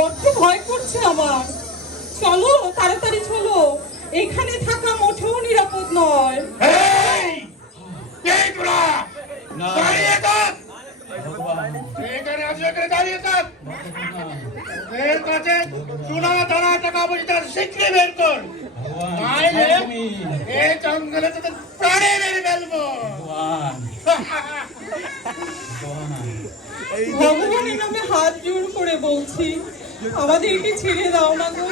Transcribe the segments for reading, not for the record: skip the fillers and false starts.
বড্ড ভয় করছে আমার। চলো তাড়াতাড়ি চলো, এখানে থাকা মোটেও নিরাপদ নয়। এই কে তোরা? দাঁড়িয়ে থাক। এখানে আসলে এখানে দাঁড়িয়ে থাক। এর কাছে সোনা দানা টাকা পয়সা শিখলে বের কর, নাইলে এই জঙ্গলে তোদের প্রাণে মেরে ফেলবো। ভগবানের নামে হাত জোর করে বলছি, আমাদেরকে ছেড়ে দাও না গো।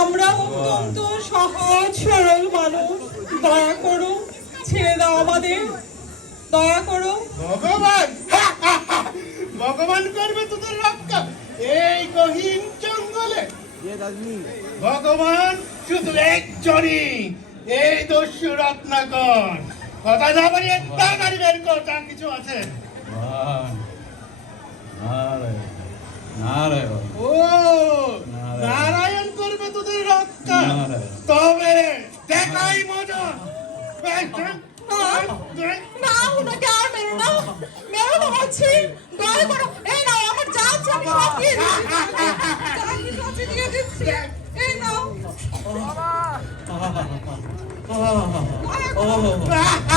আমরা অত্যন্ত সহজ সরল মানুষ, দয়া করো, ছেড়ে দাও আমাদের, দয়া করো। ভগবান ভগবান করবে তোদের রক্ষা এই গহীন জঙ্গলে? ভগবান শুধু একজনই, এই দস্যু রত্নাকর। কথা না বাড়িয়ে তাড়াতাড়ি বের কর, যা কিছু আছে। ও নারায়ণ করবে তোদের রক্ষা, তবে দেখাই মজা। না, ওনাকে আর মেরো না, মেরো না বলছি, দয়া করো। এই নাও আমার যা আছে আমি সব দিয়ে দিচ্ছি, যা কিছু আছে দিয়ে দিচ্ছি। এই নাও। দয়া করো।